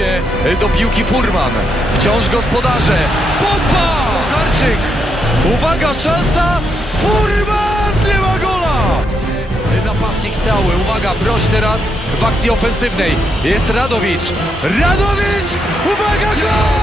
się do piłki Furman. Wciąż gospodarze. Pompa! Harczyk. Uwaga, szansa. Furman nie ma gola. Napastnik stały. Uwaga, broś teraz w akcji ofensywnej. Jest Radowicz. Radowicz! Uwaga! Gol!